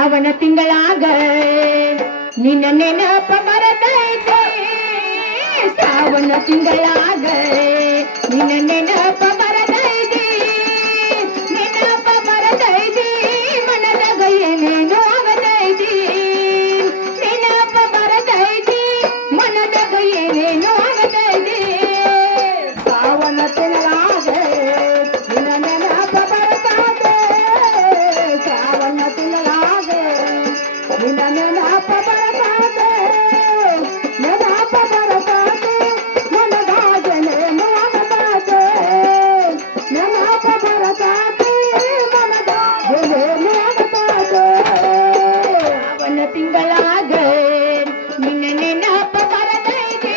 ಶ್ರಾವಣ ತಿಂಗಳಾಗ ನಿನ್ನ ನೆನಪ ಮರತೈತೆ. ಶ್ರಾವಣ ತಿಂಗಳಾಗ ನಿನ್ನ ನೆನಪ ತಿಂಗಳಾಗ ನಿನ್ನ ನೆನಪ ಬರತೈತಿ.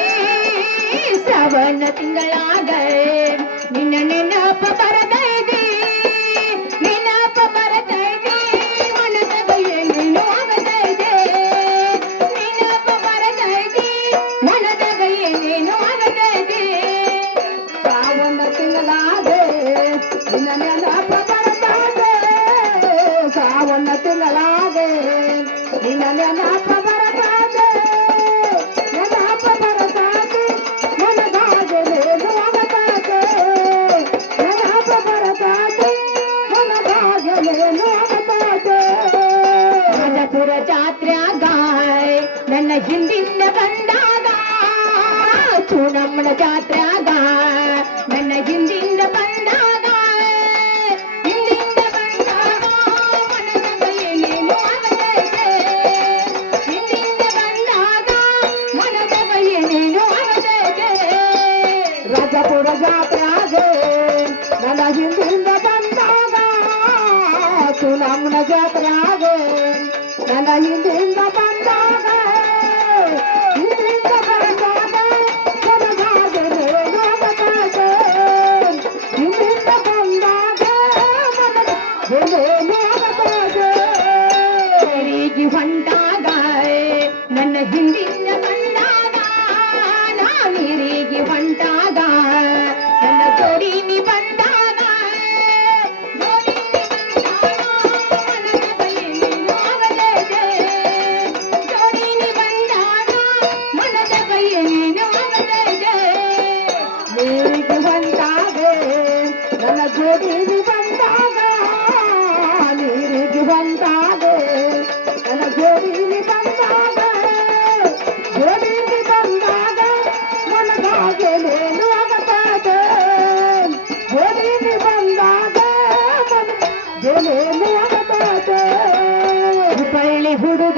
ಶ್ರವಣ ತಿಂಗಳ ನಿನ್ನ ನೆನಪ ಬರತಾದೆ ಸಾವನ್ನ ತಿನ್ನಲಾಗೆ ನಿನ್ನ ನೆನಪ ಬರತಾದೆ ನೆನಪ ಬರತಾದೆ ನನಗಾಗೆ ಲೇನು ನೆನಪ ನನ್ನ ಹಿಂದಿನ ಬಂದಾಗ, ಚೂಡಮ್ಮನ ಜಾತ್ರ್ಯಾಗ ಸುನಮ್ಮನ ಜಾತ್ರೆ ಆಗ ನನ್ನ ಹಿಂದಿಂದ ಬಂದಾಗ ಬಂದಾಗೆ ನನ್ನ ಜೋಡಿಲಿ ಬಂದಾಗ ನೀರಿಗೆ ಬಂದಾಗೆ ನನ್ನ ಜೋಡಿಲಿ ಬಂದಾಗ ಜೋಡಿಲಿ ಬಂದಾಗ ನನಗಾಗೆ ನೇನು ಆಗಬಾರದೆ ಜೋಡಿಲಿ ಬಂದಾಗ ನೇನು ಆಗಬಾರದೆ ಹುಡುಗ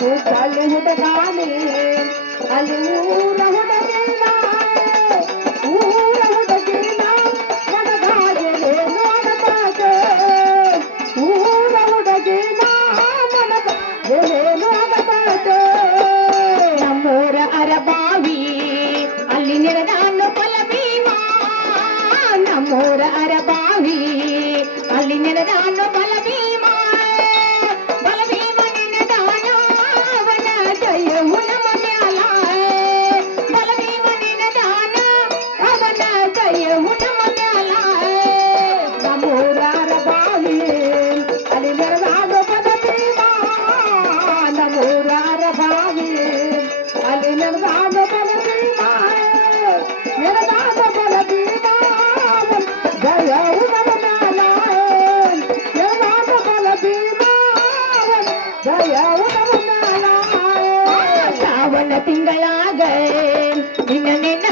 నాకు కలుగుట కానీ అలుగుట ಮೂರ ಅರ ಬಾವಿ ಅಲ್ಲಿ ನೆನೆದಾನು ಯಾವನ ತಿಂಗಳಾಗ ನಿನ್ನ ನಿನ್ನ